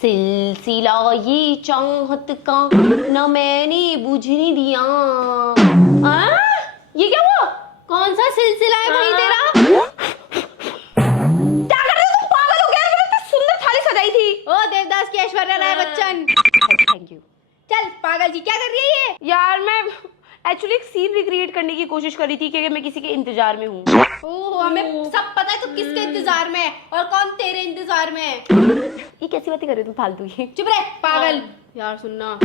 सिलसिला ये चाहत का न मैंने बुझने दिया। ये क्या हुआ? कौन सा सिलसिला है भाई तेरा? क्या कर रहे हो तुम? पागल हो गया? मैंने इतनी सुंदर थाली सजाई थी। ओ देवदास की ऐश्वर्या राय बच्चन। Thank you. चल पागल जी, क्या कर रही है ये? यार मैं एक्चुअली एक सीन रिक्रिएट करने की कोशिश कर रही थी क्योंकि मैं किसी के इंतजार में हूँ। ओह हमें सब पता है तू किसके इंतजार में है और कौन तेरे इंतजार में है। ये कैसी बातें कर रहे हो तुम फालतू की? चुप रह पागल। यार सुनना,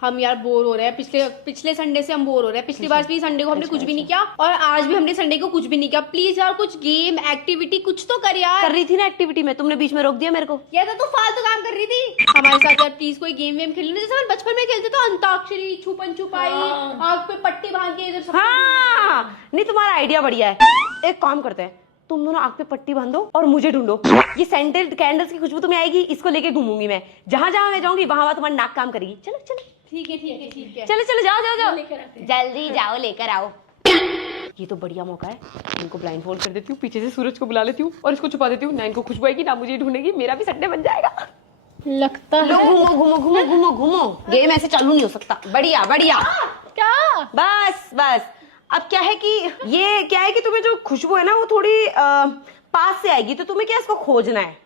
हम यार बोर हो रहे हैं। पिछले संडे से हम बोर हो रहे हैं। पिछली बार भी संडे को हमने कुछ भी नहीं किया और आज भी हमने संडे को कुछ भी नहीं किया। प्लीज यार कुछ गेम एक्टिविटी कुछ तो कर यार। कर रही थी ना एक्टिविटी में, तुमने बीच में रोक दिया मेरे को। ये तो तू फालतू काम कर रही थी हमारे साथ। यार प्लीज कोई गेम वेम खेलने, जैसे हम बचपन में खेलते थे अंताक्षरी, छुपन छुपाई, आग पे पट्टी बांध के इधर। हाँ नहीं, तुम्हारा आइडिया बढ़िया है। एक काम करते हैं, तुम दोनों आग पे पट्टी बांधो और मुझे ढूंढो। ये सेंटेड कैंडल्स की खुशबू तुम्हें आएगी, इसको लेके घूमूंगी मैं। जहां जहां मैं जाऊंगी वहां तुम्हारी नाक काम करेगी। चलो चलो ठीक है चलो चलो जाओ जाओ जाओ जल्दी जाओ लेकर आओ। ये तो बढ़िया मौका है, इनको ब्लाइंड फोल्ड कर देती हूँ, पीछे से सूरज को बुला लेती हूँ और इसको छुपा देती हूँ। ना इनको खुशबू आएगी ना मुझे ढूंढेगी, मेरा भी संडे बन जाएगा। लगता है घूमो घूमो घूमो घूमो घूमो। गेम ऐसे चालू नहीं हो सकता। बढ़िया बढ़िया। क्या? बस बस। अब क्या है कि तुम्हें जो खुशबू है ना वो थोड़ी पास से आएगी, तो तुम्हें क्या इसको खोजना है।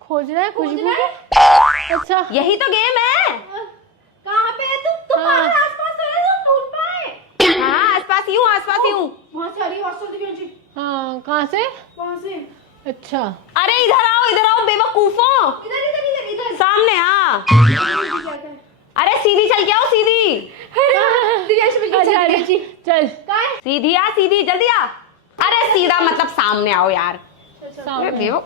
खोजना है खुशबू? अच्छा यही तो गेम है। कहाँ पे है तुम? आसपास तो है, तुम ढूंढ पाए। हाँ आसपास ही हूँ। वहाँ से आ रही है। हाँ कहाँ से? वहाँ से। अच्छा अरे इधर आओ बेवकूफों। इधर सामने। हाँ अरे सीधी चल के आओ, सीधी। चल सीधी आ, सीधी जल्दी आ। अरे सीधा मतलब सामने आओ यार। जल्दी आओ।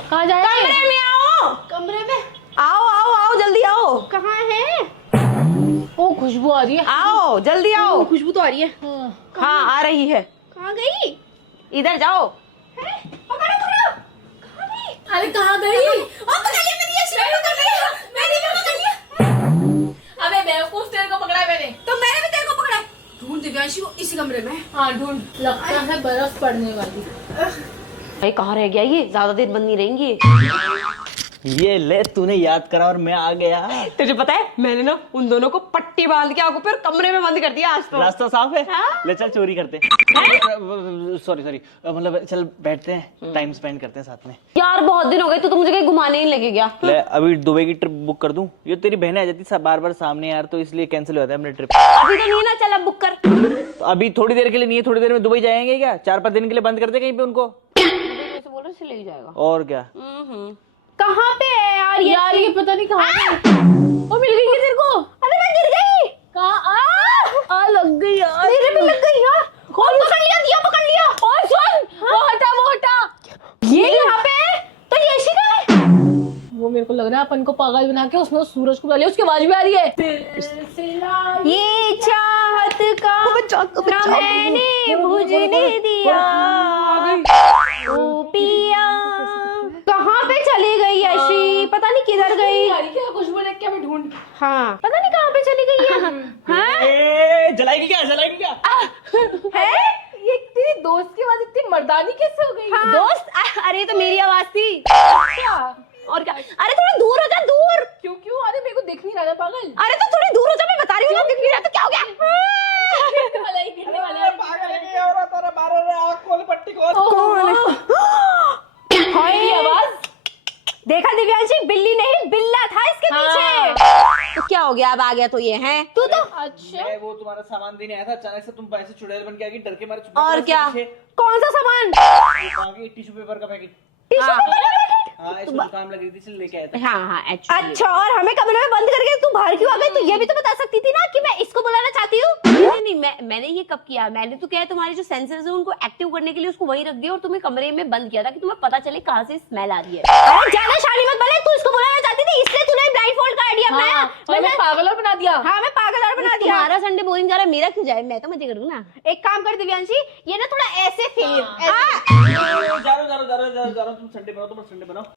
कहाँ जाए? कमरे में आओ। कमरे में आओ जल्दी आओ। कहाँ है? ओ खुशबू आ रही है। आओ जल्दी आओ। खुशबू तो आ रही है। हाँ आ रही है। कहाँ गई? इधर जाओ। पकड़ो। कहाँ गई? अरे कहाँ गई? अबे बेवकूफ, तेरे को पकड़ा मैंने। तो मैंने भी तेरे को पकड़ा। ढूंढ दिव्यांशी को इसी कमरे में। हाँ ढूंढ। लगता है बर्फ पड़ने वाली। भाई कहाँ रह गया ये? ज्यादा देर बंद नहीं रहेंगी। ये ले, तूने याद करा और मैं आ गया। तुझे पता है मैंने ना उन दोनों को पट्टी बांध के आंखों पे और कमरे में बंद कर दिया आज तो। रास्ता साफ है। हाँ? ले चल चोरी करते। सॉरी मतलब चल बैठते हैं, टाइम स्पेंड करते हैं साथ में। यार बहुत दिन हो गए, तू तो मुझे कहीं घुमाने ही लगे गया। ले अभी दुबई की ट्रिप बुक कर दूं? ये तेरी बहनें आ जाती बार बार सामने यार, तो इसलिए कैंसिल हो जाता है अपनी ट्रिप। अभी तो नहीं ना, चल अब बुक कर। तो अभी थोड़ी देर के लिए नहीं है, थोड़ी देर में दुबई जाएंगे क्या? 4-5 दिन के लिए बंद करते कहीं पे उनको। बोल रहे ले जाएगा और क्या। कहाँ पे है यार ये पता नहीं कहाँ है। वो मिल गई क्या तेरे को? अरे मैं गिर गई। कहाँ? लग गई यार। मेरे भी लग गई यार। और पकड़ लिया। और सुन, वो हटा। ये यहाँ पे है तो ये इसी का है। वो मेरे को लग रहा है अपन को पागल बना के उसमें उस सूरज को बुला लिया, उसकी आवाज भी आ रही है। ये चाहत का ना मैंने बुझने दिया। ओ पिया कहाँ पे चली गई यशी? पता नहीं किधर गई। क्या खुशबू देख के हमें ढूंढ। हाँ पता नहीं कहाँ पे चली गई है। हाँ? जलाएगी क्या? है? ये तेरी दोस्त की आवाज इतनी मर्दानी कैसे हो गई? हाँ। दोस्त? अरे तो मेरी आवाज थी। अच्छा और क्या? अरे थोड़ा दूर हो जा, दूर। क्यों? अरे मेरे को दिख नहीं रहा था पागल। अरे तो थोड़ी दूर हो जा, मैं बता रही हूँ ना। दिख नहीं रहा तो क्या हो गया? हाय आवाज देखा दिव्यांशी? बिल्ली नहीं बिल्ला था इसके पीछे। तो क्या हो गया? अब आ गया तो ये है तू तो। अच्छा मैं वो तुम्हारा सामान देने आया था, अचानक से तुम ऐसे चुड़ैल बन के आ गई, डर के मारे। और क्या? कौन सा सामान? टिश्यू पेपर का पैकेट। हाँ इसको जुकाम लग रही थी इसलिए लेके आया था। हाँ अच्छा, और हमें कमरे में बंद करके तू बाहर क्यों आ गई? तो ये भी तो बता सकती थी ना कि मैं इसको बुलाना चाहती हूँ। नहीं मैंने ये कब किया? मैंने तो क्या है, तुम्हारे जो सेंसर्स है उनको एक्टिव करने के लिए उसको वहीं रख दिया और तुम्हें कमरे में बंद किया था कि तुम्हें पता चले कहाँ से स्मेल आ रही है। अरे ज्यादा शानी मत बने, तू इसको बुलाना चाहती थी इसलिए तूने ब्लाइंड फोल्ड का आइडिया अपनाया। मैंने पागल और बना दिया। हाँ मैं पागल और बना दिया। तुम्हारा संडे बोरिंग जा रहा है, मेरा क्यों जाए? मैं तो मजे करूँ ना। एक काम कर दिव्यांशी, ये ना थोड़ा ऐसे फेर। जा रहा तुम संडे बनाओ,